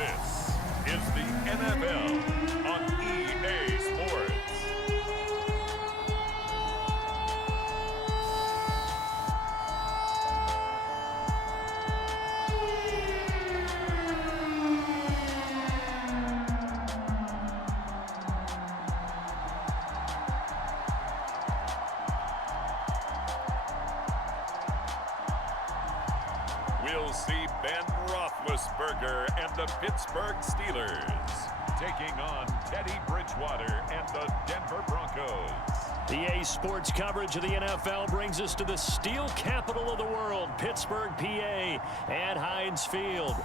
This is the NFL on EA Sports. We'll see Ben Roethlisberger and the Pittsburgh Steelers taking on Teddy Bridgewater and the Denver Broncos. EA Sports coverage of the NFL brings us to the steel capital of the world, Pittsburgh, PA, at Heinz Field.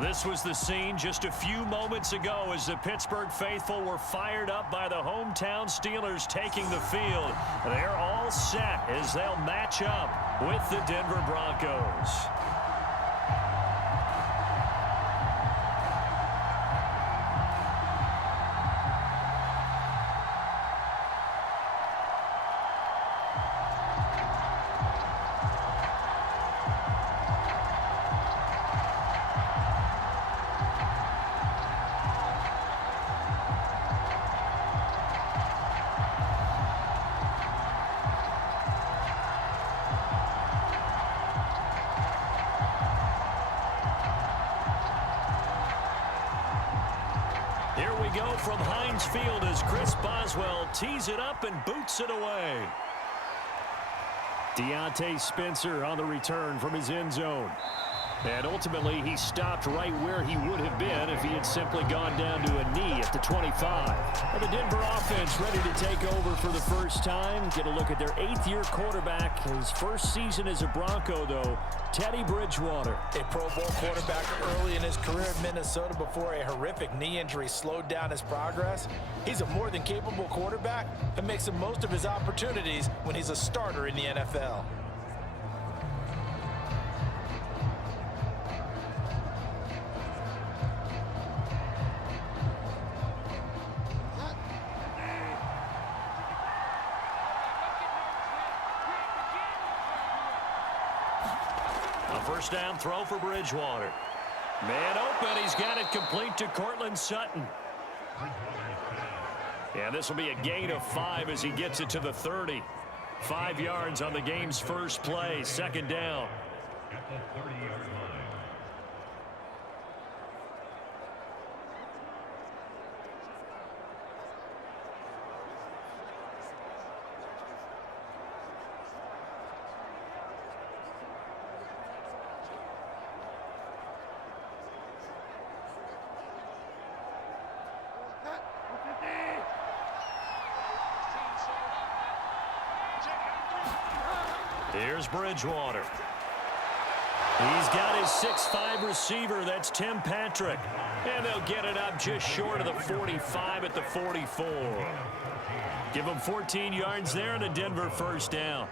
This was the scene just a few moments ago as the Pittsburgh faithful were fired up by the hometown Steelers taking the field. They're all set as they'll match up with the Denver Broncos. Here we go from Heinz Field as Chris Boswell tees it up and boots it away. Deontay Spencer on the return from his end zone. And ultimately, he stopped right where he would have been if he had simply gone down to a knee at the 25. And the Denver offense ready to take over for the first time. Get a look at their 8th-year quarterback. His first season as a Bronco, though, Teddy Bridgewater. A Pro Bowl quarterback early in his career in Minnesota before a horrific knee injury slowed down his progress. He's a more than capable quarterback and makes the most of his opportunities when he's a starter in the NFL. First down throw for Bridgewater. Man open. He's got it complete to Cortland Sutton. And this will be a gain of 5 as he gets it to the 30. 5 yards on the game's first play. Second down. At the 30-yard line. Here's Bridgewater. He's got his 6'5 receiver. That's Tim Patrick. And they'll get it up just short of the 45 at the 44. Give them 14 yards there and a Denver first down.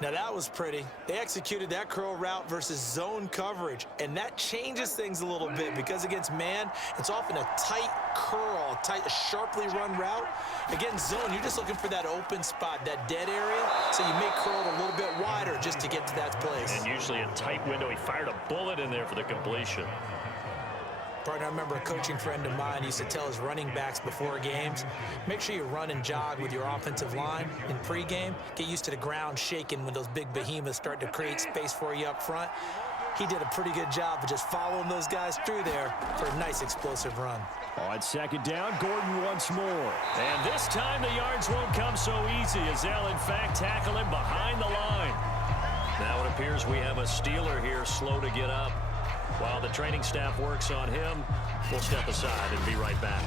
Now that was pretty. They executed that curl route versus zone coverage, and that changes things a little bit because against man, it's often a tight curl, a sharply run route. Against zone, you're just looking for that open spot, that dead area, so you may curl it a little bit wider just to get to that place. And usually a tight window. He fired a bullet in there for the completion. Partner, I remember a coaching friend of mine used to tell his running backs before games, make sure you run and jog with your offensive line in pregame. Get used to the ground shaking when those big behemoths start to create space for you up front. He did a pretty good job of just following those guys through there for a nice explosive run. On second down, Gordon once more. And this time the yards won't come so easy as they'll in fact tackle him behind the line. Now it appears we have a Steeler here slow to get up. While the training staff works on him, we'll step aside and be right back.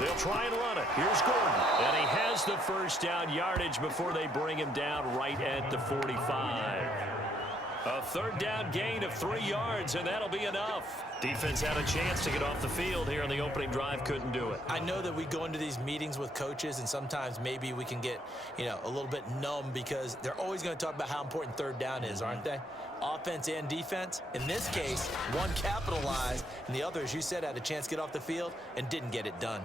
They'll try and run it. Here's Gordon. And he has the first down yardage before they bring him down right at the 45. A third down gain of 3 yards, and that'll be enough. Defense had a chance to get off the field here on the opening drive, couldn't do it. I know that we go into these meetings with coaches, and sometimes maybe we can get, a little bit numb because they're always going to talk about how important third down is, aren't they? Offense and defense. In this case, one capitalized, and the other, as you said, had a chance to get off the field and didn't get it done.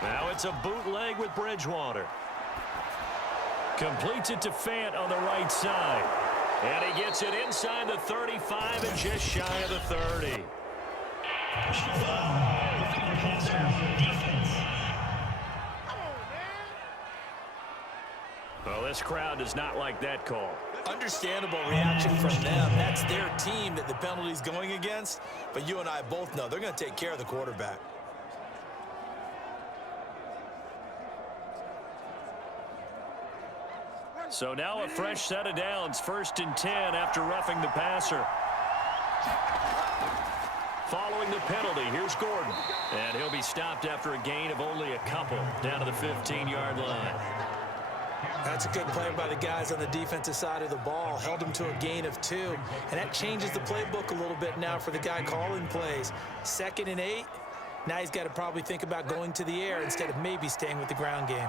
Now it's a bootleg with Bridgewater. Completes it to Fant on the right side. And he gets it inside the 35 and just shy of the 30. Well, this crowd does not like that call. Understandable reaction from them. That's their team that the penalty's going against. But you and I both know they're going to take care of the quarterback. So now a fresh set of downs, 1st and 10 after roughing the passer. Following the penalty, here's Gordon. And he'll be stopped after a gain of only a couple down to the 15-yard line. That's a good play by the guys on the defensive side of the ball. Held him to a gain of 2. And that changes the playbook a little bit now for the guy calling plays. 2nd and 8. Now he's got to probably think about going to the air instead of maybe staying with the ground game.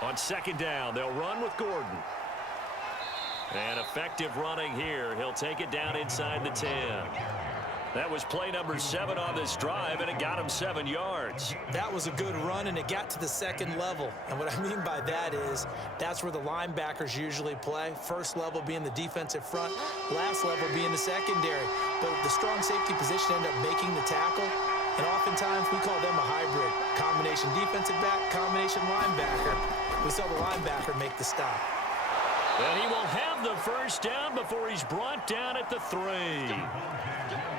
On 2nd down, they'll run with Gordon. And effective running here. He'll take it down inside the 10. That was play number 7 on this drive, and it got him 7 yards. That was a good run, and it got to the 2nd level. And what I mean by that is that's where the linebackers usually play. First level being the defensive front, last level being the secondary. But the strong safety position ended up making the tackle. And oftentimes we call them a hybrid. Combination defensive back, combination linebacker. We saw the linebacker make the stop. And he will have the 1st down before he's brought down at the 3.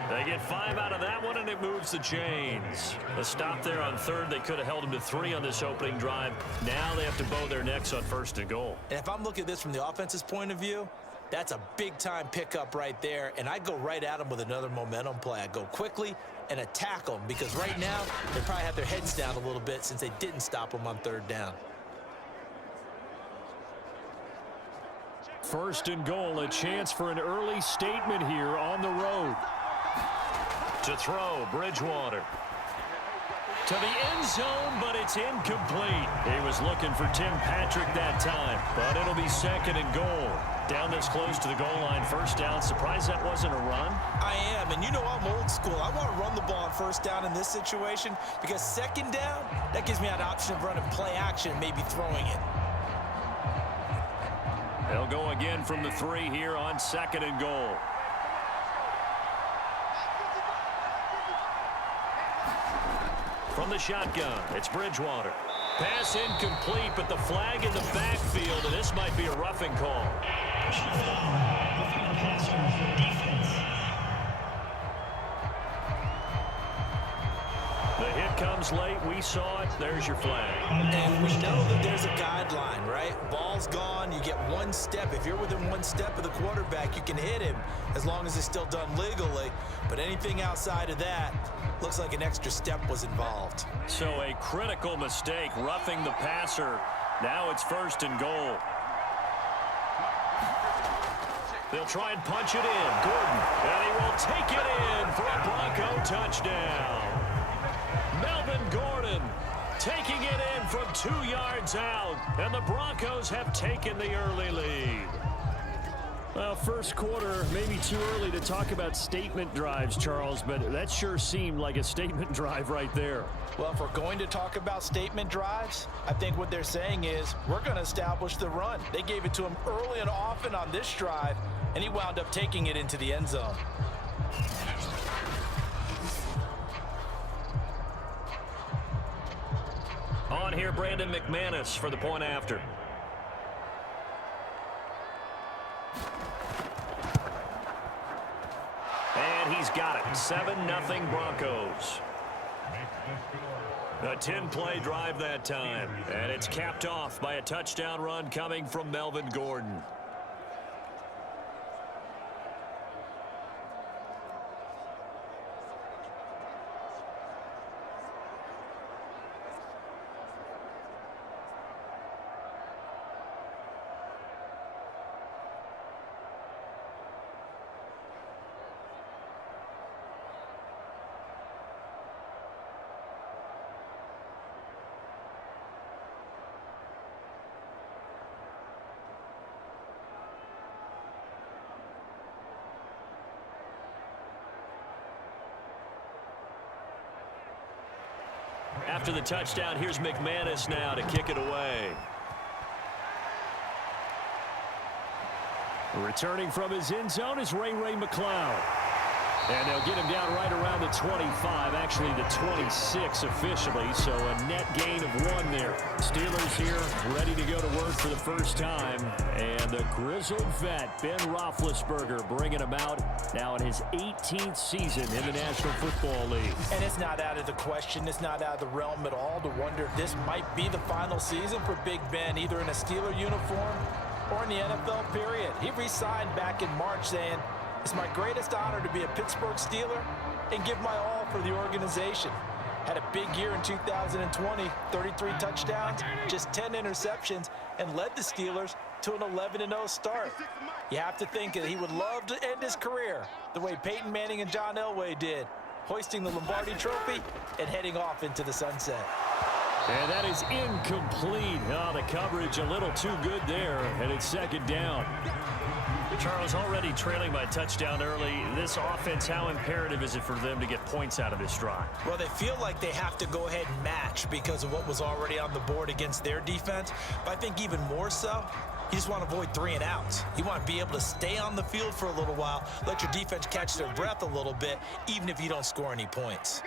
They get 5 out of that one, and it moves the chains. A stop there on 3rd. They could have held him to 3 on this opening drive. Now they have to bow their necks on 1st and goal. And if I'm looking at this from the offense's point of view, that's a big-time pickup right there. And I go right at him with another momentum play. I go quickly and attack them because right now they probably have their heads down a little bit since they didn't stop them on 3rd down. 1st and goal, a chance for an early statement here on the road. To throw, Bridgewater. To the end zone, but it's incomplete. He was looking for Tim Patrick that time, but it'll be 2nd and goal. Down this close to the goal line, 1st down. Surprised that wasn't a run? I am, and you know I'm old school. I want to run the ball on 1st down in this situation because 2nd down, that gives me an option of running play action, maybe throwing it. They'll go again from the 3 here on 2nd and goal. From the shotgun, it's Bridgewater. Pass incomplete, but the flag in the backfield, and this might be a roughing call. The hit comes late. We saw it. There's your flag. And we know that there's a guideline, right? Ball's gone. You get 1 step. If you're within 1 step of the quarterback, you can hit him as long as it's still done legally. But anything outside of that, looks like an extra step was involved. So a critical mistake, roughing the passer. Now it's 1st and goal. They'll try and punch it in. Gordon, and he will take it in for a Bronco touchdown. Melvin Gordon taking it in from 2 yards out, and the Broncos have taken the early lead. Well, 1st quarter, maybe too early to talk about statement drives, Charles, but that sure seemed like a statement drive right there. Well, if we're going to talk about statement drives, I think what they're saying is we're going to establish the run. They gave it to him early and often on this drive, and he wound up taking it into the end zone. On here, Brandon McManus for the point after. And he's got it. 7-0 Broncos. A 10-play drive that time, and it's capped off by a touchdown run coming from Melvin Gordon. After the touchdown, here's McManus now to kick it away. Returning from his end zone is Ray McCloud. And they'll get him down right around the 25, actually the 26 officially, so a net gain of 1 there. Steelers here ready to go to work for the first time, and the grizzled vet, Ben Roethlisberger, bringing him out now in his 18th season in the National Football League. And it's not out of the question, it's not out of the realm at all to wonder if this might be the final season for Big Ben, either in a Steeler uniform or in the NFL period. He re-signed back in March saying, "It's my greatest honor to be a Pittsburgh Steeler and give my all for the organization." Had a big year in 2020, 33 touchdowns, just 10 interceptions, and led the Steelers to an 11-0 start. You have to think that he would love to end his career the way Peyton Manning and John Elway did, hoisting the Lombardi Trophy and heading off into the sunset. And that is incomplete. Oh, the coverage a little too good there, and it's second down. Charles, already trailing by a touchdown early. This offense, how imperative is it for them to get points out of this drive? Well, they feel like they have to go ahead and match because of what was already on the board against their defense. But I think even more so, you just want to avoid 3 and outs. You want to be able to stay on the field for a little while, let your defense catch their breath a little bit, even if you don't score any points.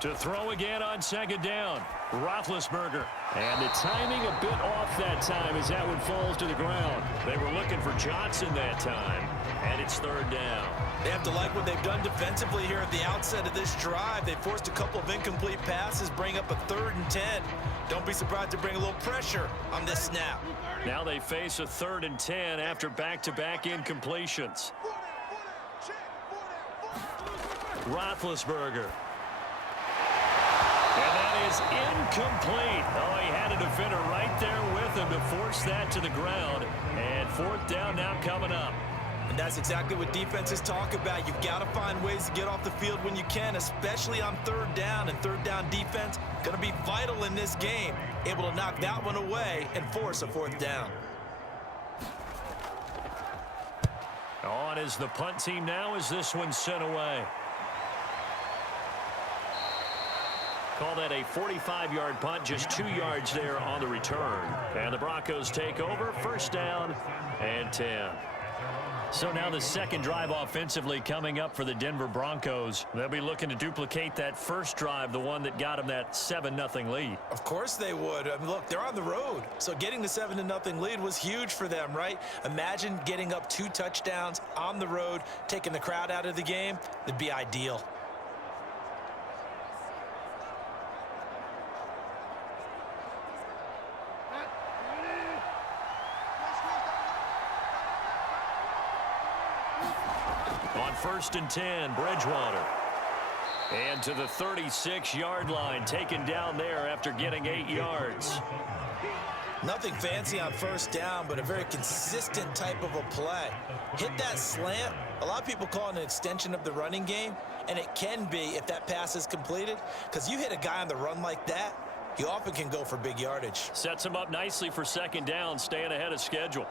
To throw again on second down, Roethlisberger. And the timing a bit off that time as that one falls to the ground. They were looking for Johnson that time, and it's third down. They have to like what they've done defensively here at the outset of this drive. They forced a couple of incomplete passes, bring up a 3rd and 10. Don't be surprised to bring a little pressure on this snap. Now they face a 3rd and 10 after back-to-back incompletions. Roethlisberger. And that is incomplete. Oh, he had a defender right there with him to force that to the ground. And 4th down now coming up. And that's exactly what defenses talk about. You've got to find ways to get off the field when you can, especially on 3rd down. And 3rd down defense going to be vital in this game. Able to knock that one away and force a 4th down. On is the punt team now as this one's sent away. Call that a 45-yard punt, just 2 yards there on the return. And the Broncos take over, 1st down and 10. So now the second drive offensively coming up for the Denver Broncos. They'll be looking to duplicate that first drive, the one that got them that 7-0 lead. Of course they would. I mean, look, they're on the road. So getting the 7-0 lead was huge for them, right? Imagine getting up 2 touchdowns on the road, taking the crowd out of the game. It'd be ideal. On 1st and 10, Bridgewater. And to the 36-yard line, taken down there after getting 8 yards. Nothing fancy on 1st down, but a very consistent type of a play. Hit that slant. A lot of people call it an extension of the running game, and it can be if that pass is completed, because you hit a guy on the run like that, you often can go for big yardage. Sets him up nicely for 2nd down, staying ahead of schedule.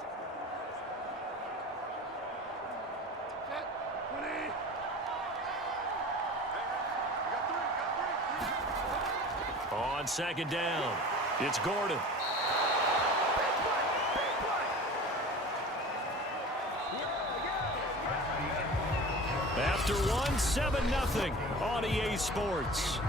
On 2nd down, it's Gordon. After one, 7-0 on EA Sports.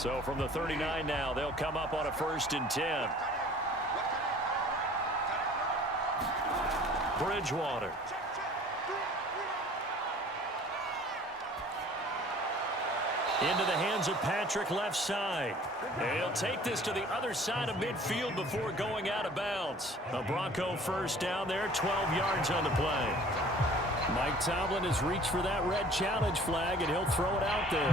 So from the 39 now, they'll come up on a 1st and 10. Bridgewater. Into the hands of Patrick, left side. He'll take this to the other side of midfield before going out of bounds. A Bronco 1st down there, 12 yards on the play. Mike Tomlin has reached for that red challenge flag, and he'll throw it out there.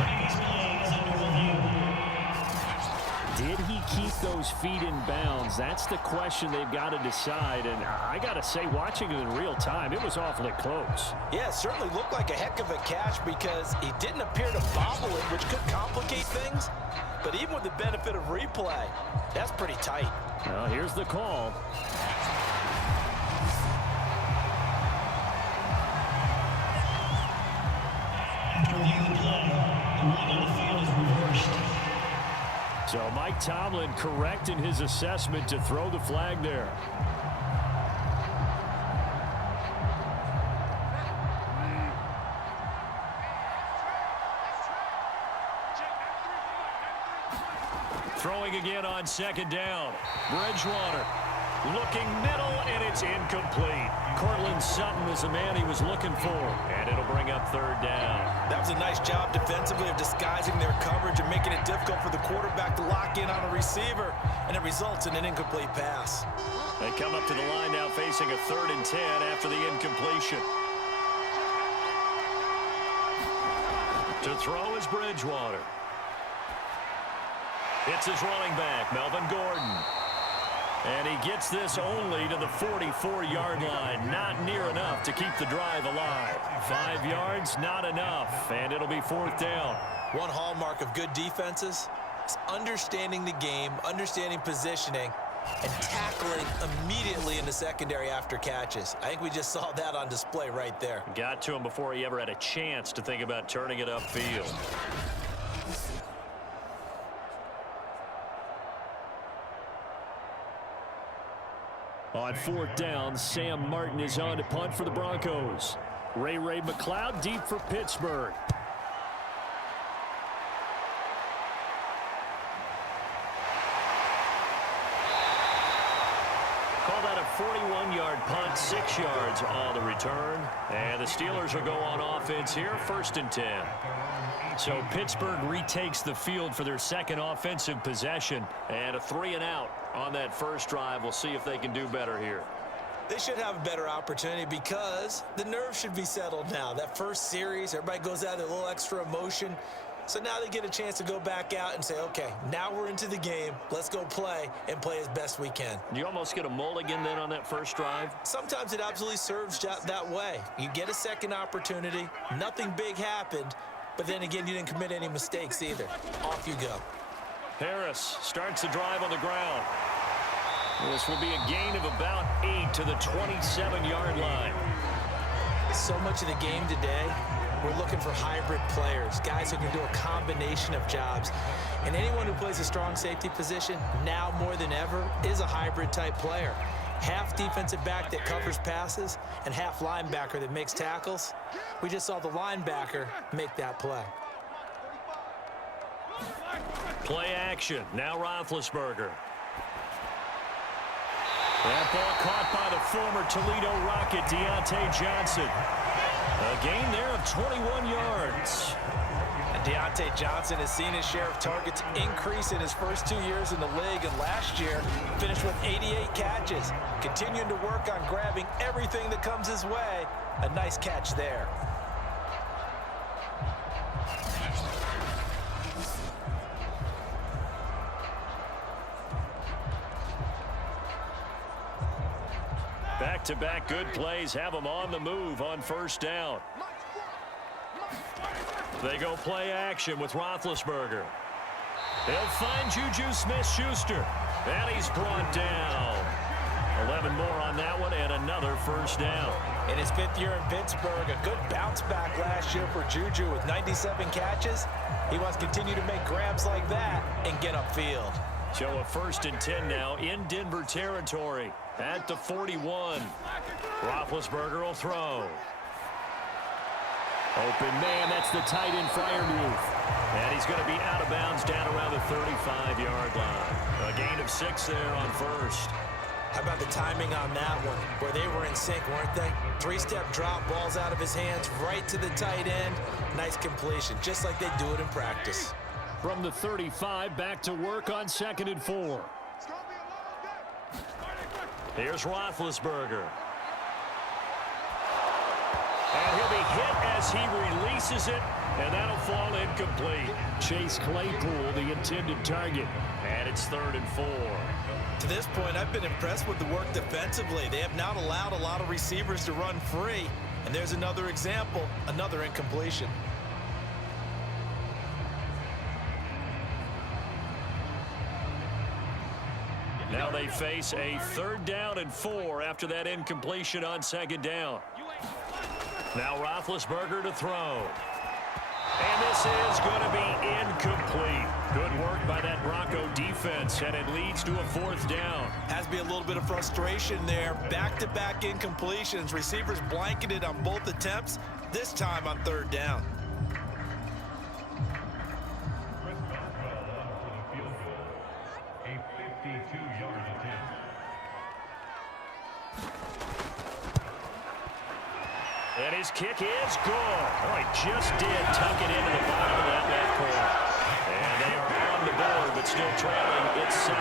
Did he keep those feet in bounds? That's the question they've got to decide. And I got to say, watching it in real time, it was awfully close. Yeah, it certainly looked like a heck of a catch because he didn't appear to bobble it, which could complicate things. But even with the benefit of replay, that's pretty tight. Well, here's the call. So Mike Tomlin correct in his assessment to throw the flag there. Throwing again on 2nd down. Bridgewater looking middle, and it's incomplete. Cortland Sutton is the man he was looking for, and it'll bring up 3rd down. That was a nice job defensively of disguising their coverage and making it difficult for the quarterback to lock in on a receiver, and it results in an incomplete pass. They come up to the line now facing a 3rd and 10 after the incompletion. To throw is Bridgewater. It's his running back, Melvin Gordon. And he gets this only to the 44-yard line. Not near enough to keep the drive alive. 5 yards, not enough. And it'll be 4th down. One hallmark of good defenses is understanding the game, understanding positioning, and tackling immediately in the secondary after catches. I think we just saw that on display right there. Got to him before he ever had a chance to think about turning it upfield. On 4th down, Sam Martin is on to punt for the Broncos. Ray McLeod deep for Pittsburgh. Call that a 41-yard punt, 6 yards on the return. And the Steelers will go on offense here, 1st and 10. So Pittsburgh retakes the field for their 2nd offensive possession. And a 3-and-out on that first drive. We'll see if they can do better here. They should have a better opportunity because the nerves should be settled now. That first series, everybody goes out with a little extra emotion. So now they get a chance to go back out and say, okay, now we're into the game. Let's go play and play as best we can. You almost get a mulligan then on that first drive? Sometimes it absolutely serves that way. You get a 2nd opportunity. Nothing big happened. But then again, you didn't commit any mistakes either. Off you go. Harris starts the drive on the ground. This will be a gain of about 8 to the 27-yard line. So much of the game today, we're looking for hybrid players, guys who can do a combination of jobs. And anyone who plays a strong safety position, now more than ever, is a hybrid type player. Half defensive back that covers passes and half linebacker that makes tackles. We just saw the linebacker make that play. Play action. Now Roethlisberger. That ball caught by the former Toledo Rocket, Deontay Johnson. A gain there of 21 yards. And Deontay Johnson has seen his share of targets increase in his first 2 years in the league, and last year finished with 88 catches. Continuing to work on grabbing everything that comes his way. A nice catch there. Back-to-back good plays have them on the move on 1st down. They go play action with Roethlisberger. They'll find Juju Smith-Schuster. And he's brought down. 11 more on that one and another 1st down. In his 5th year in Pittsburgh, a good bounce back last year for Juju with 97 catches. He wants to continue to make grabs like that and get upfield. So a 1st and 10 now in Denver territory at the 41. Roethlisberger will throw. Open man, that's the tight end flyer move. And he's going to be out of bounds down around the 35-yard line. A gain of 6 there on first. How about the timing on that one, where they were in sync, weren't they? 3-step drop, balls out of his hands, right to the tight end. Nice completion, just like they do it in practice. From the 35, back to work on 2nd and 4. Here's Roethlisberger. And he'll be hit as he releases it, and that'll fall incomplete. Chase Claypool, the intended target. And it's 3rd and 4. To this point, I've been impressed with the work defensively. They have not allowed a lot of receivers to run free. And there's another example, another incompletion. Now they face a 3rd down and 4 after that incompletion on 2nd down. Now Roethlisberger to throw. And this is going to be incomplete. Good work by that Bronco defense, and it leads to a 4th down. Has to be a little bit of frustration there. Back-to-back incompletions. Receivers blanketed on both attempts, this time on 3rd down. And his kick is good. Oh, he just did tuck it into the bottom of that left corner. And they are on the board, but still trailing. It's 7-3.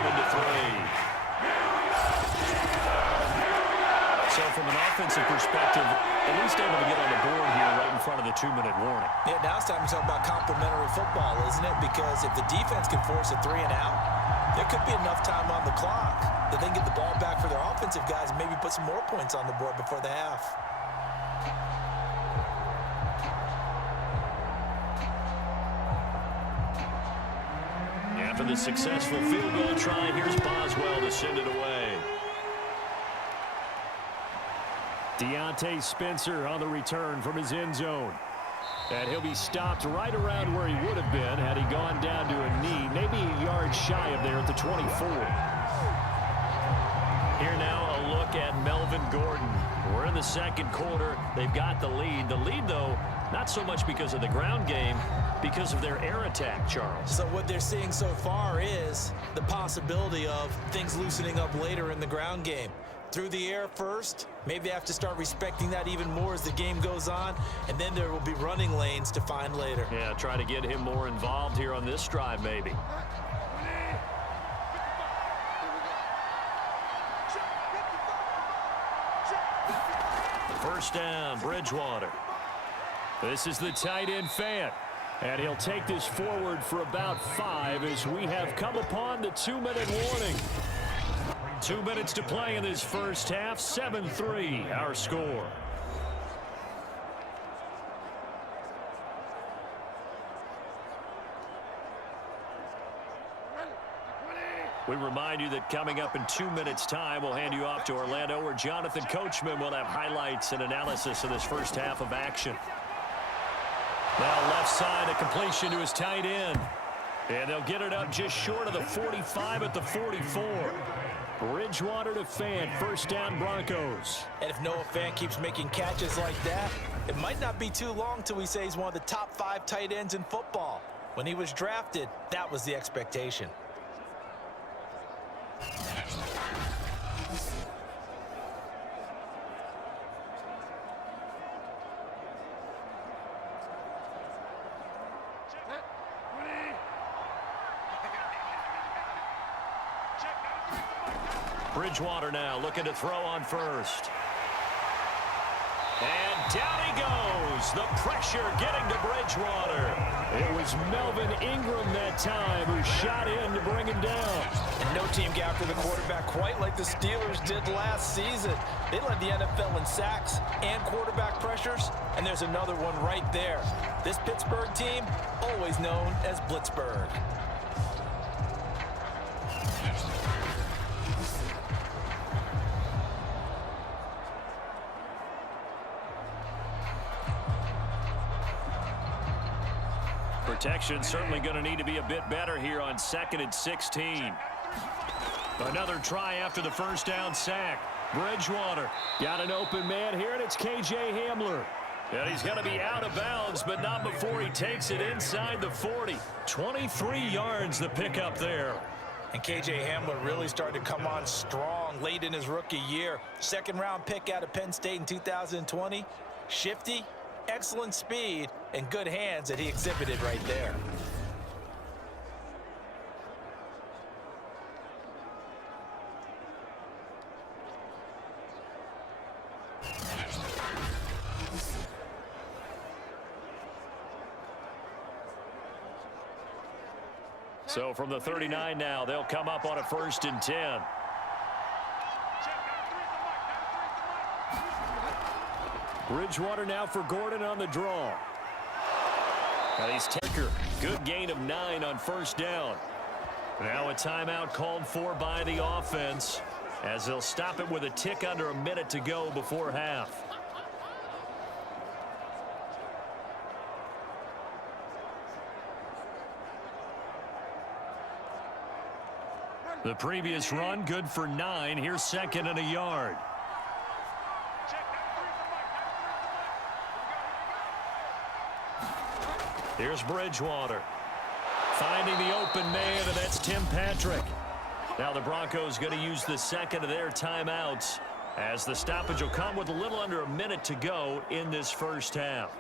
So from an offensive perspective, at least able to get on the board here right in front of the 2-minute warning. Yeah, now it's time to talk about complimentary football, isn't it? Because if the defense can force a 3 and out, there could be enough time on the clock that they can get the ball back for their offensive guys and maybe put some more points on the board before the half. After the successful field goal try, here's Boswell to send it away. Deontay Spencer on the return from his end zone. And he'll be stopped right around where he would have been had he gone down to a knee, maybe a yard shy of there at the 24. Here now a look at Melvin Gordon. We're in the 2nd quarter. They've got the lead. The lead, though, not so much because of the ground game, because of their air attack, Charles. So what they're seeing so far is the possibility of things loosening up later in the ground game. Through the air first, maybe they have to start respecting that even more as the game goes on, and then there will be running lanes to find later. Yeah, try to get him more involved here on this drive, maybe. First down, Bridgewater. This is the tight end Fant. And he'll take this forward for about 5 as we have come upon the 2-minute warning. 2 minutes to play in this first half. 7-3, our score. We remind you that coming up in 2 minutes' time, we'll hand you off to Orlando, where Jonathan Coachman will have highlights and analysis of this first half of action. Now left side, a completion to his tight end. And they'll get it up just short of the 45 at the 44. Bridgewater to Fant, first down Broncos. And if Noah Fant keeps making catches like that, it might not be too long till we say he's one of the top 5 tight ends in football. When he was drafted, that was the expectation. Bridgewater now looking to throw on first. And down he goes. The pressure getting to Bridgewater. It was Melvin Ingram that time who shot in to bring him down. And no team got after the quarterback quite like the Steelers did last season. They led the NFL in sacks and quarterback pressures, and there's another one right there. This Pittsburgh team, always known as Blitzburgh. Protection certainly going to need to be a bit better here on 2nd and 16. Another try after the first down sack. Bridgewater got an open man here, and it's K.J. Hamler. And he's going to be out of bounds, but not before he takes it inside the 40. 23 yards the pickup there. And K.J. Hamler really started to come on strong late in his rookie year. Second-round pick out of Penn State in 2020. Shifty, excellent speed, and good hands that he exhibited right there. So from the 39 now, they'll come up on a 1st and 10. Bridgewater now for Gordon on the draw. And he's Taker. Good gain of 9 on 1st down. Now a timeout called for by the offense as they'll stop it with a tick under a minute to go before half. The previous run good for 9. Here's 2nd and a yard. Here's Bridgewater. Finding the open man, and that's Tim Patrick. Now the Broncos going to use the 2nd of their timeouts as the stoppage will come with a little under a minute to go in this 1st half.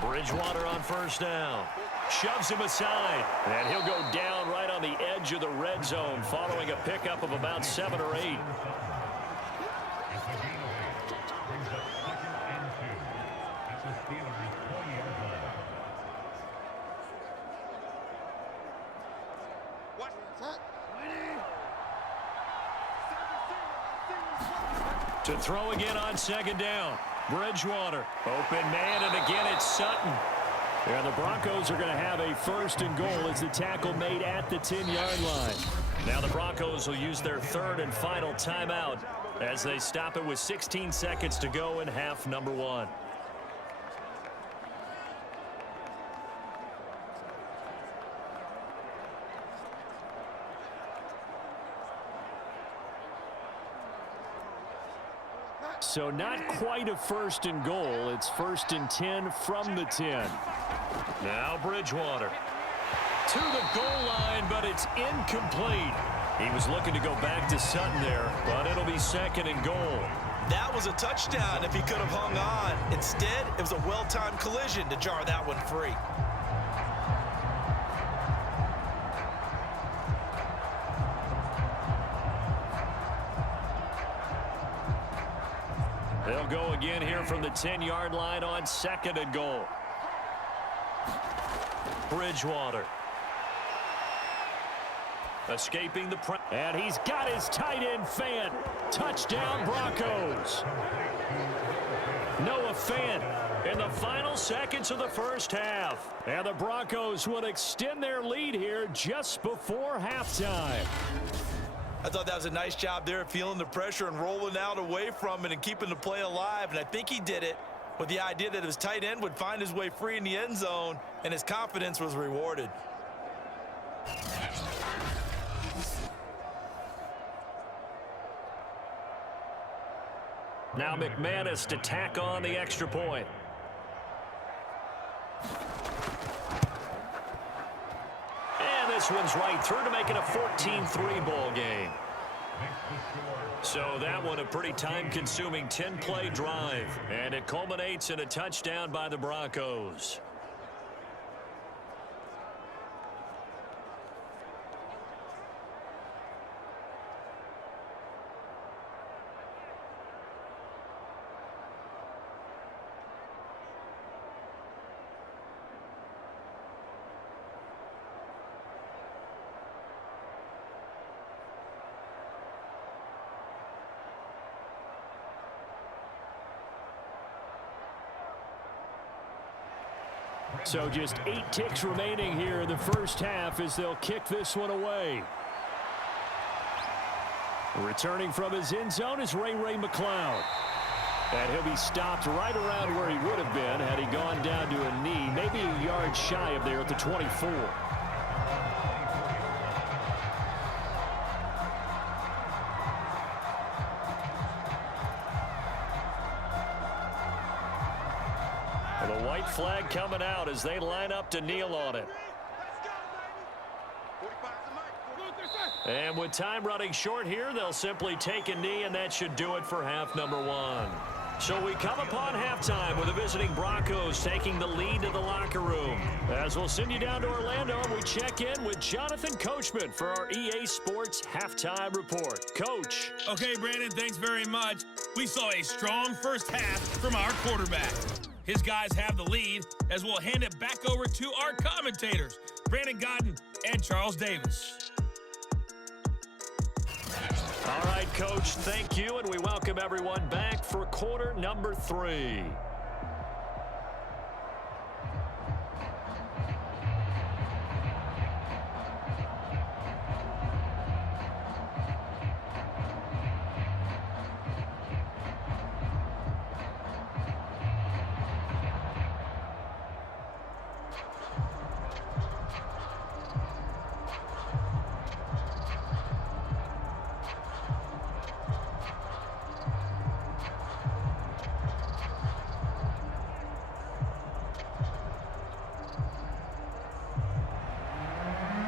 Bridgewater on 1st down. Shoves him aside. And he'll go down right on the edge of the red zone following a pickup of about 7 or 8. To throw again on 2nd down. Bridgewater, open man, and again it's Sutton. And the Broncos are going to have a 1st and goal as the tackle made at the 10-yard line. Now the Broncos will use their 3rd and final timeout as they stop it with 16 seconds to go in half number 1. So not quite a 1st and goal. It's 1st and 10 from the 10. Now Bridgewater to the goal line, but it's incomplete. He was looking to go back to Sutton there, but it'll be 2nd and goal. That was a touchdown if he could have hung on. Instead, it was a well-timed collision to jar that one free. They'll go again here from the 10-yard line on 2nd and goal. Bridgewater. Escaping the press. And he's got his tight end Fant. Touchdown Broncos. Noah Fant in the final seconds of the 1st half. And the Broncos would extend their lead here just before halftime. I thought that was a nice job there of feeling the pressure and rolling out away from it and keeping the play alive. And I think he did it with the idea that his tight end would find his way free in the end zone, and his confidence was rewarded. Now McManus to tack on the extra point. And this one's right through to make it a 14-3 ball game. So that one a pretty time-consuming 10-play drive. And it culminates in a touchdown by the Broncos. So just 8 ticks remaining here in the 1st half as they'll kick this one away. Returning from his end zone is Ray McCloud. And he'll be stopped right around where he would have been had he gone down to a knee, maybe a yard shy of there at the 24. The white flag coming out as they line up to kneel on it. And with time running short here, they'll simply take a knee, and that should do it for half number one. So we come upon halftime with the visiting Broncos taking the lead to the locker room. As we'll send you down to Orlando, we check in with Jonathan Coachman for our EA Sports Halftime Report. Coach. Okay, Brandon, thanks very much. We saw a strong first half from our quarterback. His guys have the lead, as we'll hand it back over to our commentators, Brandon Godden and Charles Davis. All right, Coach, thank you, and we welcome everyone back for quarter number 3.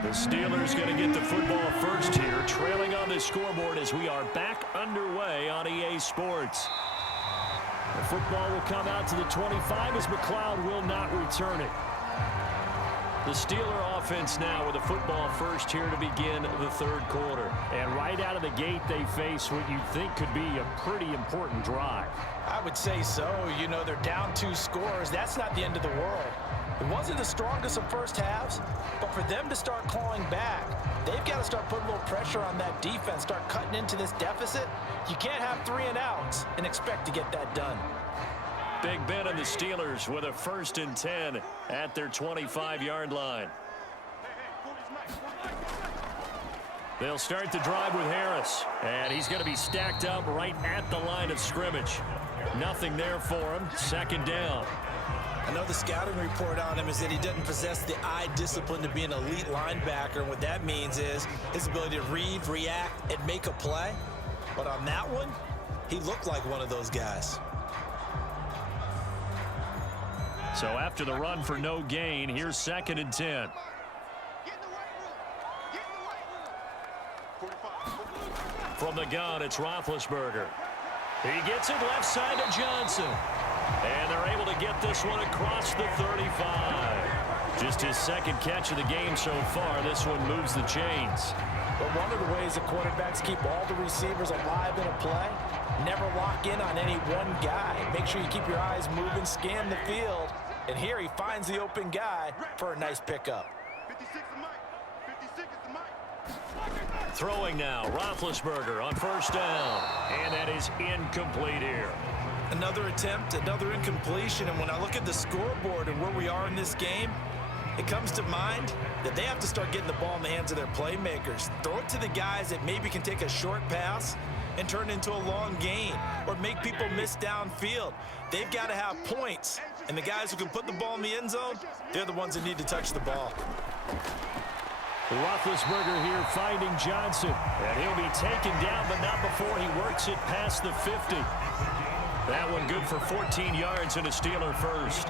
The Steelers going to get the football first here, trailing on the scoreboard as we are back underway on EA Sports. The football will come out to the 25 as McCloud will not return it. The Steeler offense now with the football first here to begin the third quarter. And right out of the gate, they face what you think could be a pretty important drive. I would say so. You know, they're down 2 scores. That's not the end of the world. It wasn't the strongest of first halves, but for them to start clawing back, they've got to start putting a little pressure on that defense, start cutting into this deficit. You can't have 3 and outs and expect to get that done. Big Ben and the Steelers with a 1st and 10 at their 25-yard line. They'll start the drive with Harris, and he's going to be stacked up right at the line of scrimmage. Nothing there for him. 2nd down. I know the scouting report on him is that he doesn't possess the eye discipline to be an elite linebacker. And what that means is his ability to read, react, and make a play. But on that one, he looked like one of those guys. So after the run for no gain, here's 2nd and 10. From the gun, it's Roethlisberger. He gets it left side to Johnson. And they're able to get this one across the 35. Just his 2nd catch of the game so far. This one moves the chains. But one of the ways that quarterbacks keep all the receivers alive in a play, never lock in on any one guy. Make sure you keep your eyes moving, scan the field. And here he finds the open guy for a nice pickup. 56 is Mike. 56 is Mike. Throwing now, Roethlisberger on 1st down. And that is incomplete here. Another attempt, another incompletion, and when I look at the scoreboard and where we are in this game, it comes to mind that they have to start getting the ball in the hands of their playmakers. Throw it to the guys that maybe can take a short pass and turn it into a long gain or make people miss downfield. They've got to have points, and the guys who can put the ball in the end zone, they're the ones that need to touch the ball. Roethlisberger here finding Johnson, and he'll be taken down, but not before he works it past the 50. That one good for 14 yards and a Steeler first.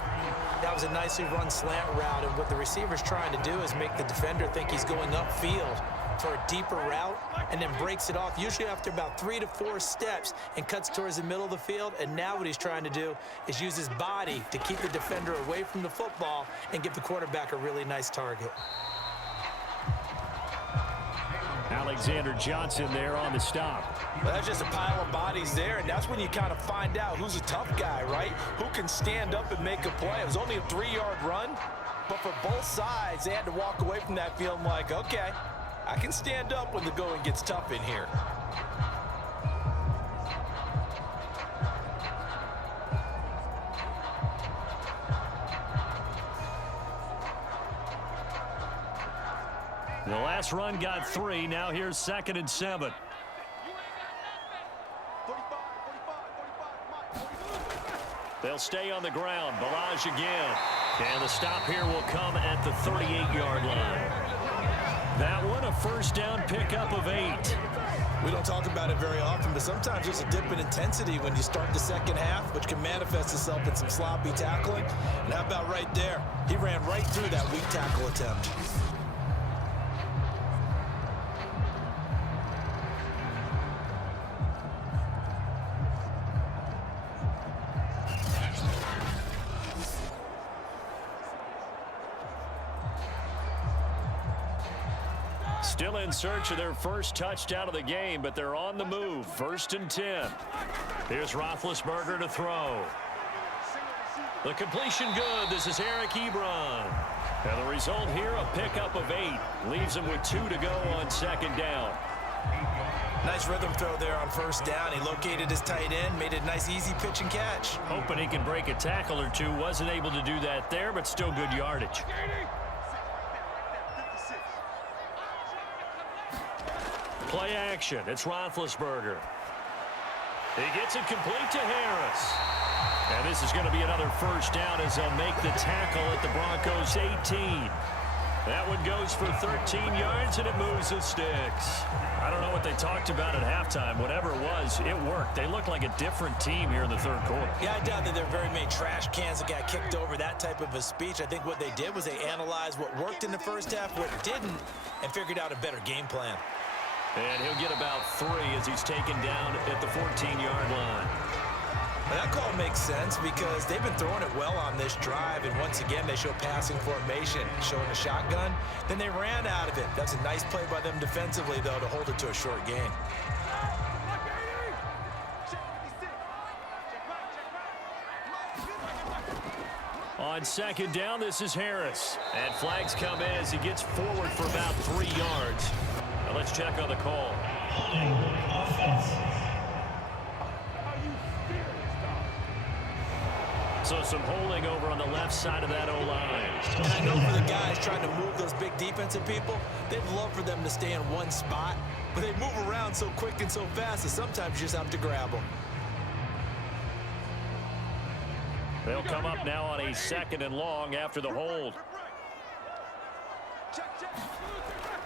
That was a nicely run slant route, and what the receiver's trying to do is make the defender think he's going upfield for a deeper route and then breaks it off, usually after about 3 to 4 steps, and cuts towards the middle of the field. And now what he's trying to do is use his body to keep the defender away from the football and give the quarterback a really nice target. Alexander Johnson there on the stop. Well, that's just a pile of bodies there, and that's when you kind of find out who's a tough guy, right? Who can stand up and make a play. It was only a 3-yard run, but for both sides, they had to walk away from that field like, okay, I can stand up when the going gets tough in here. The last run got 3. Now here's 2nd and 7. They'll stay on the ground. Balaj again. And the stop here will come at the 38-yard line. That one, a first down pickup of 8. We don't talk about it very often, but sometimes there's a dip in intensity when you start the second half, which can manifest itself in some sloppy tackling. And how about right there? He ran right through that weak tackle attempt. Still in search of their first touchdown of the game, but they're on the move. 1st and 10. Here's Roethlisberger to throw. The completion good. This is Eric Ebron. And the result here, a pickup of 8. Leaves him with 2 to go on second down. Nice rhythm throw there on first down. He located his tight end, made a nice easy pitch and catch. Hoping he can break a tackle or two. Wasn't able to do that there, but still good yardage. Play action. It's Roethlisberger. He gets it complete to Harris. And this is going to be another first down as they'll make the tackle at the Broncos' 18. That one goes for 13 yards, and it moves the sticks. I don't know what they talked about at halftime. Whatever it was, it worked. They looked like a different team here in the third quarter. Yeah, I doubt that there are very many trash cans that got kicked over, that type of a speech. I think what they did was they analyzed what worked in the first half, what didn't, and figured out a better game plan. And he'll get about 3 as he's taken down at the 14-yard line. Now that call makes sense because they've been throwing it well on this drive, and once again they show passing formation, showing a shotgun. Then they ran out of it. That's a nice play by them defensively, though, to hold it to a short gain. On second down, this is Harris. And flags come in as he gets forward for about 3 yards. Now let's check on the call. So some holding over on the left side of that O-line. And I know for the guys trying to move those big defensive people, they'd love for them to stay in one spot, but they move around so quick and so fast that sometimes you just have to grab them. They'll come up now on a 2nd and long after the hold.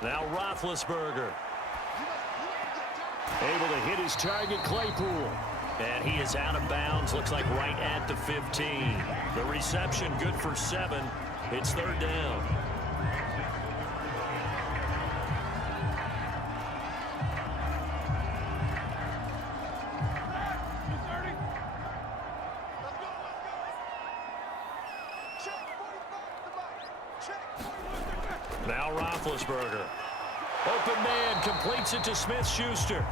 Now Roethlisberger. Able to hit his target, Claypool. And he is out of bounds, looks like right at the 15. The reception good for 7. It's 3rd down. Now Roethlisberger. Open man, completes it to Smith-Schuster.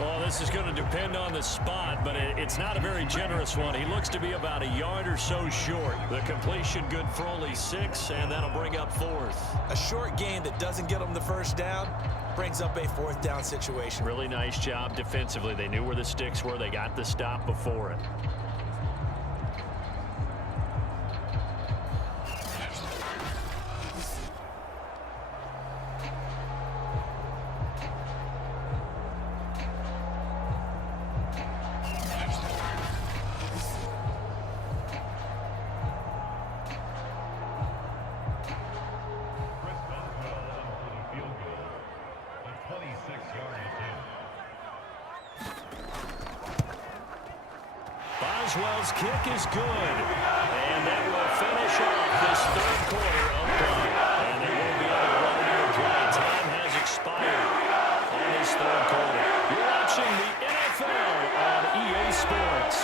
Well, this is going to depend on the spot, but it's not a very generous one. He looks to be about a yard or so short. The completion good for only 6, and that'll bring up 4th. A short gain that doesn't get them the first down brings up a 4th down situation. Really nice job defensively. They knew where the sticks were. They got the stop before it. Boswell's kick is good, and that will finish off this 3rd quarter of play. And there will be a 1-year play. Time has expired on this 3rd quarter. You're watching the NFL on EA Sports.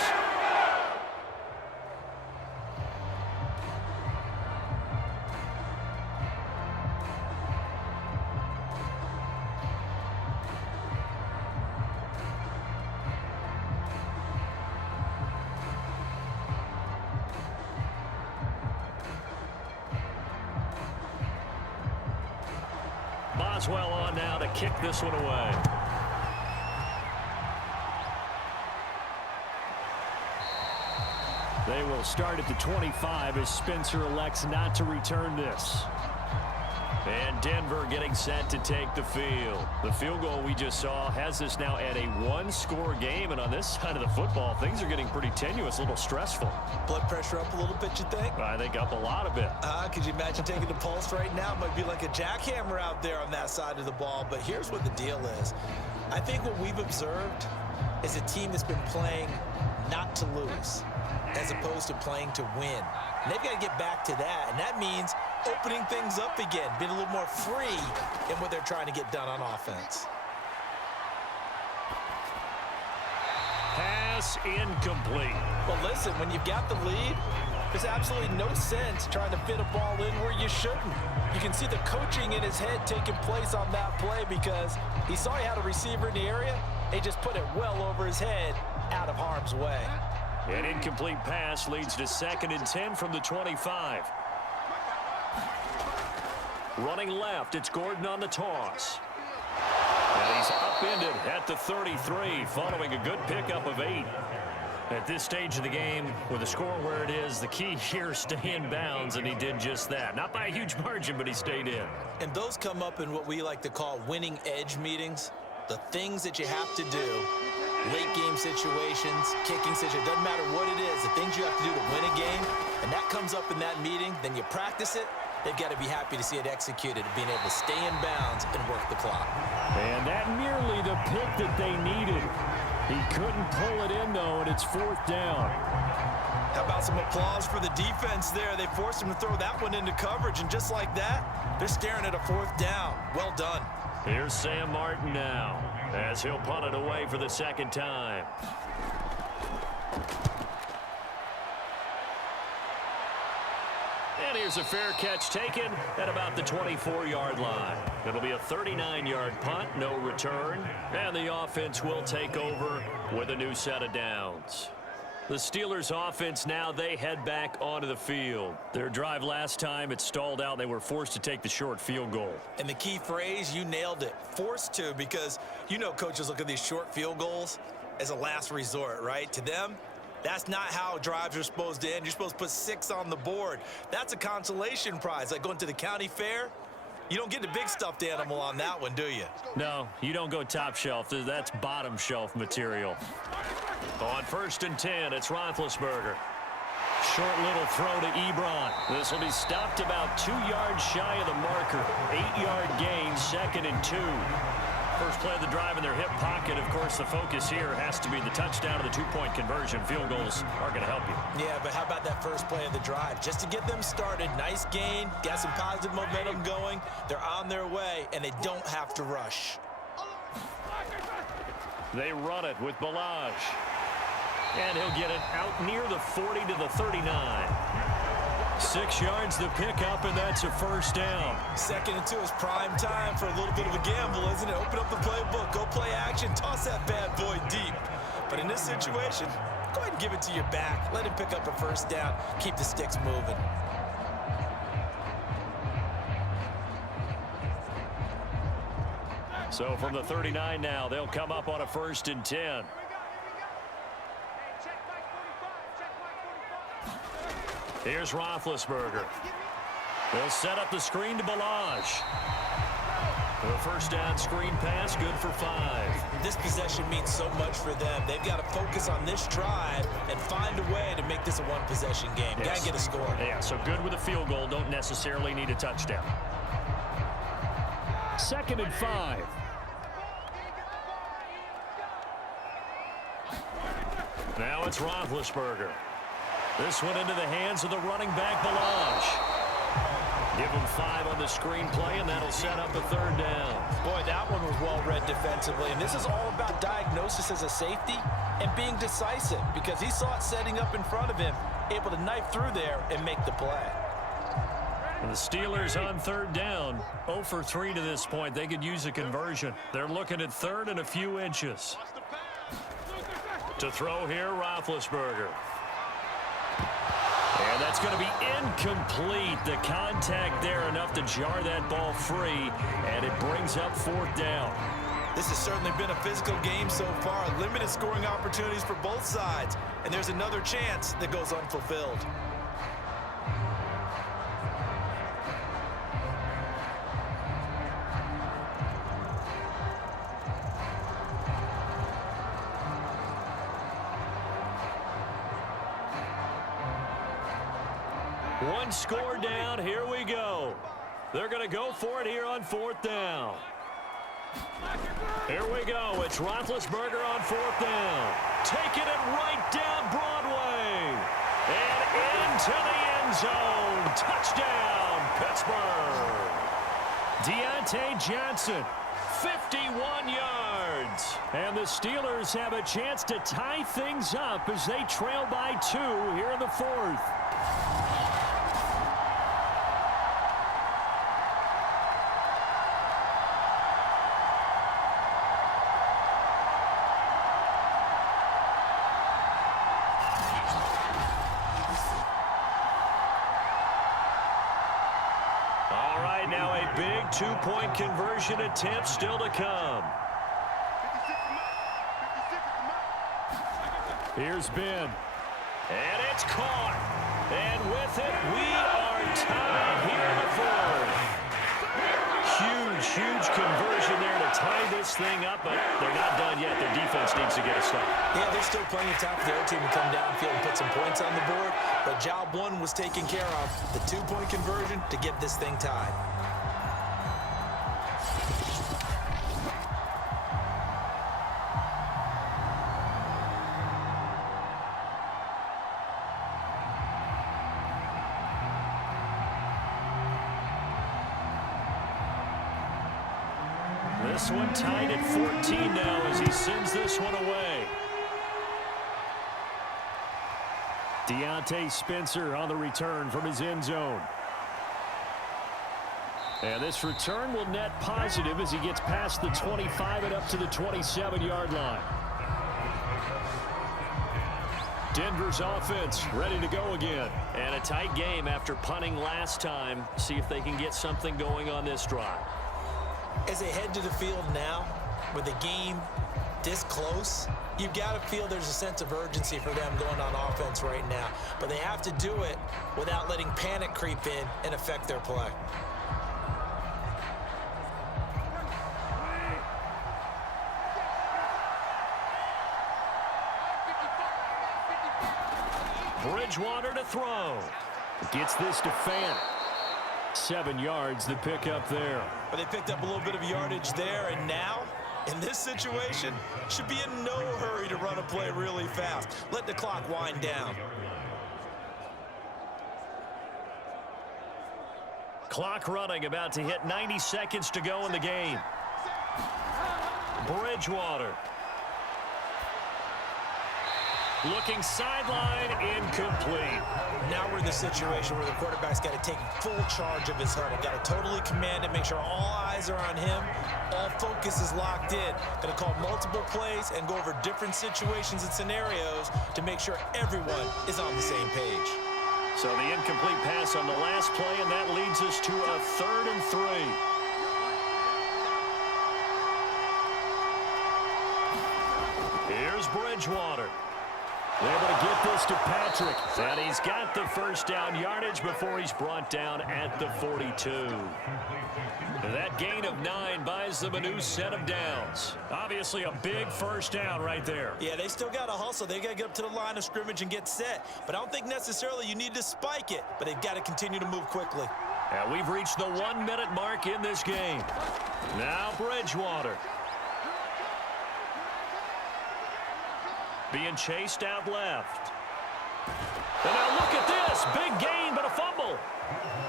Boswell on now to kick this one away. They will start at the 25 as Spencer elects not to return this. And Denver getting set to take the field. The field goal we just saw has us now at a one-score game. And on this side of the football, things are getting pretty tenuous, a little stressful. Blood pressure up a little bit, you think? I think up a lot of it. Could you imagine taking the pulse right now? It might be like a jackhammer out there on that side of the ball. But here's what the deal is. I think what we've observed is a team that's been playing not to lose as opposed to playing to win. And they've got to get back to that, and that means opening things up again, being a little more free in what they're trying to get done on offense. Pass incomplete. Well, listen, when you've got the lead, there's absolutely no sense trying to fit a ball in where you shouldn't. You can see the coaching in his head taking place on that play because he saw he had a receiver in the area. He just put it well over his head, out of harm's way. An incomplete pass leads to 2nd and 10 from the 25. Running left, it's Gordon on the toss. And he's upended at the 33, following a good pickup of 8. At this stage of the game, with the score where it is, the key here is stay in bounds, and he did just that. Not by a huge margin, but he stayed in. And those come up in what we like to call winning edge meetings. The things that you have to do, late game situations, kicking situations, doesn't matter what it is, the things you have to do to win a game, and that comes up in that meeting, then you practice it. They've got to be happy to see it executed, being able to stay in bounds and work the clock. And that nearly the pick that they needed. He couldn't pull it in, though, and it's 4th down. How about some applause for the defense there? They forced him to throw that one into coverage, and just like that, they're staring at a 4th down. Well done. Here's Sam Martin now, as he'll punt it away for the 2nd time. And here's a fair catch taken at about the 24-yard line. It'll be a 39-yard punt, no return, and the offense will take over with a new set of downs. The Steelers offense now, they head back onto the field. Their drive last time, it stalled out. They were forced to take the short field goal. And the key phrase, you nailed it, forced to, because you know coaches look at these short field goals as a last resort, right? To them, that's not how drives are supposed to end. You're supposed to put 6 on the board. That's a consolation prize, like going to the county fair. You don't get the big stuffed animal on that one, do you? No, you don't go top shelf. That's bottom shelf material. On 1st and 10, it's Roethlisberger. Short little throw to Ebron. This will be stopped about 2 yards shy of the marker. 8-yard gain, 2nd and 2. First play of the drive in their hip pocket. Of course, the focus here has to be the touchdown or the 2-point conversion. Field goals are going to help you. Yeah, but how about that first play of the drive? Just to get them started, nice gain, got some positive momentum going. They're on their way, and they don't have to rush. They run it with Balaj. And he'll get it out near the 40 to the 39. 6 yards the pickup, and that's a 1st down. 2nd and 2 is prime time for a little bit of a gamble, isn't it? Open up the playbook, go play action, toss that bad boy deep. But in this situation, go ahead and give it to your back. Let him pick up a 1st down. Keep the sticks moving. So from the 39 now, they'll come up on a 1st and 10. Here's Roethlisberger. They'll set up the screen to Balaj. The 1st down screen pass, good for 5. This possession means so much for them. They've got to focus on this drive and find a way to make this a one-possession game. Yes. Got to get a score. Yeah, so good with a field goal. Don't necessarily need a touchdown. 2nd and 5. Now it's Roethlisberger. This one into the hands of the running back, Balaj. Give him 5 on the screenplay, and that'll set up a 3rd down. Boy, that one was well read defensively, and this is all about diagnosis as a safety and being decisive because he saw it setting up in front of him, able to knife through there and make the play. And the Steelers on 3rd down, 0 for 3 to this point. They could use a conversion. They're looking at 3rd and a few inches. To throw here, Roethlisberger. And that's going to be incomplete. The contact there enough to jar that ball free, and it brings up 4th down. This has certainly been a physical game so far. Limited scoring opportunities for both sides, and there's another chance that goes unfulfilled. One score down. Here we go. They're going to go for it here on 4th down. Here we go. It's Roethlisberger on 4th down. Taking it right down Broadway. And into the end zone. Touchdown, Pittsburgh. Deontay Johnson, 51 yards. And the Steelers have a chance to tie things up as they trail by 2 here in the 4th. All right, now a big 2-point conversion attempt still to come. 56 is the mark. 56 is the mark. Here's Ben. And it's caught. And with it, we are tied here in the 4th. Huge conversion there to tie this thing up, but they're not done yet. Their defense needs to get a stop. Yeah, there's still plenty of time for the other team to come downfield and put some points on the board, but job 1 was taken care of. The 2-point conversion to get this thing tied. This one tied at 14 now as he sends this one away. Deontay Spencer on the return from his end zone. And this return will net positive as he gets past the 25 and up to the 27-yard line. Denver's offense ready to go again. And a tight game after punting last time. See if they can get something going on this drive. As they head to the field now, with the game this close, you've got to feel there's a sense of urgency for them going on offense right now. But they have to do it without letting panic creep in and affect their play. Bridgewater to throw. Gets this to Fant. 7 yards the pick up there. But they picked up a little bit of yardage there, and now, in this situation, should be in no hurry to run a play really fast. Let the clock wind down. Clock running, about to hit 90 seconds to go in the game. Bridgewater. Looking sideline, incomplete. Now we're in the situation where the quarterback's got to take full charge of his huddle. Got to totally command it, make sure all eyes are on him. All focus is locked in. Going to call multiple plays and go over different situations and scenarios to make sure everyone is on the same page. So the incomplete pass on the last play, and that leads us to a 3rd and 3. Here's Bridgewater. Able to get this to Patrick. And he's got the first down yardage before he's brought down at the 42. That gain of 9 buys them a new set of downs. Obviously a big first down right there. Yeah, they still got to hustle. They got to get up to the line of scrimmage and get set. But I don't think necessarily you need to spike it. But they've got to continue to move quickly. And we've reached the 1-minute mark in this game. Now Bridgewater. Being chased out left. And now look at this. Big gain, but a fumble.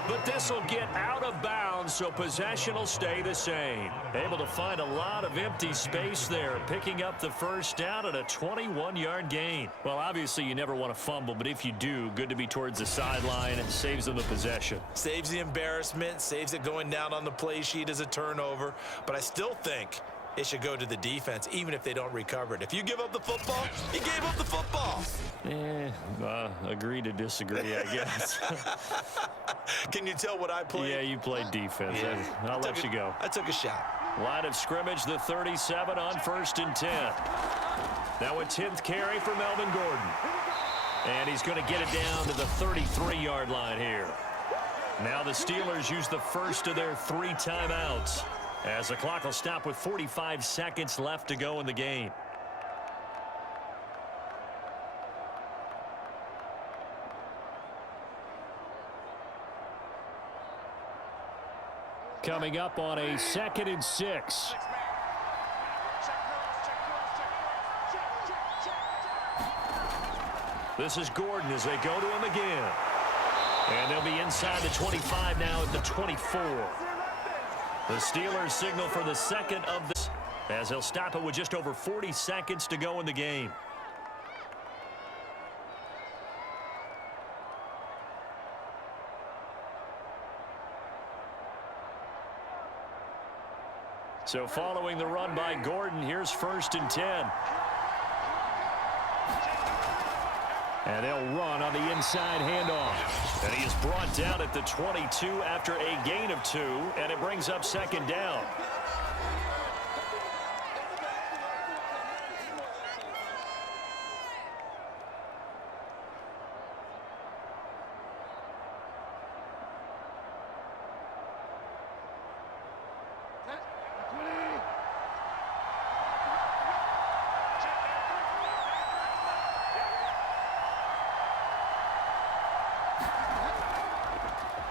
But this will get out of bounds, so possession will stay the same. Able to find a lot of empty space there, picking up the first down at a 21-yard gain. Well, obviously you never want to fumble, but if you do, good to be towards the sideline. It saves them the possession. Saves the embarrassment, saves it going down on the play sheet as a turnover. But I still think it should go to the defense, even if they don't recover it. If you give up the football, you gave up the football. Agree to disagree, I guess. Can you tell what I played? Yeah, you played defense. Yeah. I'll let you go. I took a shot. Line of scrimmage, the 37 on 1st and 10. Now a 10th carry for Melvin Gordon. And he's going to get it down to the 33-yard line here. Now the Steelers use the first of their 3 timeouts, as the clock will stop with 45 seconds left to go in the game. Coming up on a 2nd and 6. This is Gordon as they go to him again. And they'll be inside the 25 now at the 24. The Steelers signal for the second of this as they'll stop it with just over 40 seconds to go in the game. So following the run by Gordon, here's 1st and 10. And they'll run on the inside handoff. And he is brought down at the 22 after a gain of 2, and it brings up 2nd down.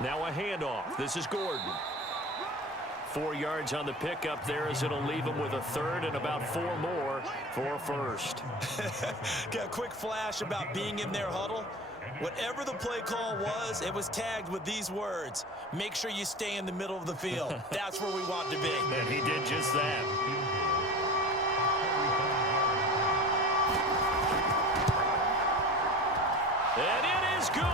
Now a handoff. This is Gordon. 4 yards on the pickup there as it'll leave him with a 3rd and about 4 more for 1st. Got a quick flash about being in their huddle. Whatever the play call was, it was tagged with these words: make sure you stay in the middle of the field. That's where we want to be. And he did just that. And it is good.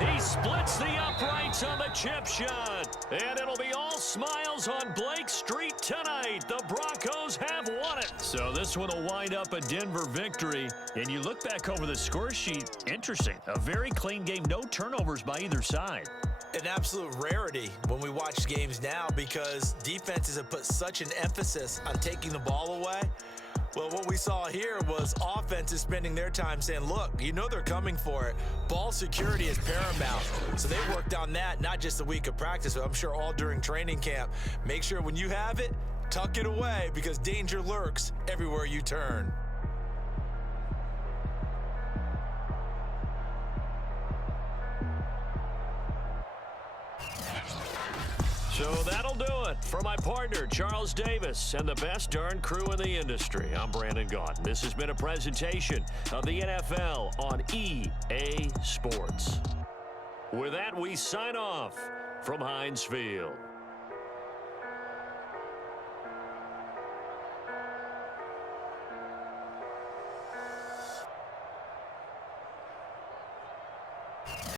He splits the uprights on the chip shot. And it'll be all smiles on Blake Street tonight. The Broncos have won it. So this one will wind up a Denver victory. And you look back over the score sheet, interesting. A very clean game, no turnovers by either side. An absolute rarity when we watch games now because defenses have put such an emphasis on taking the ball away. Well, what we saw here was offenses spending their time saying, look, you know they're coming for it. Ball security is paramount. So they worked on that, not just a week of practice, but I'm sure all during training camp. Make sure when you have it, tuck it away because danger lurks everywhere you turn. So that'll do it. For my partner, Charles Davis, and the best darn crew in the industry, I'm Brandon Gaudin. This has been a presentation of the NFL on EA Sports. With that, we sign off from Heinz Field.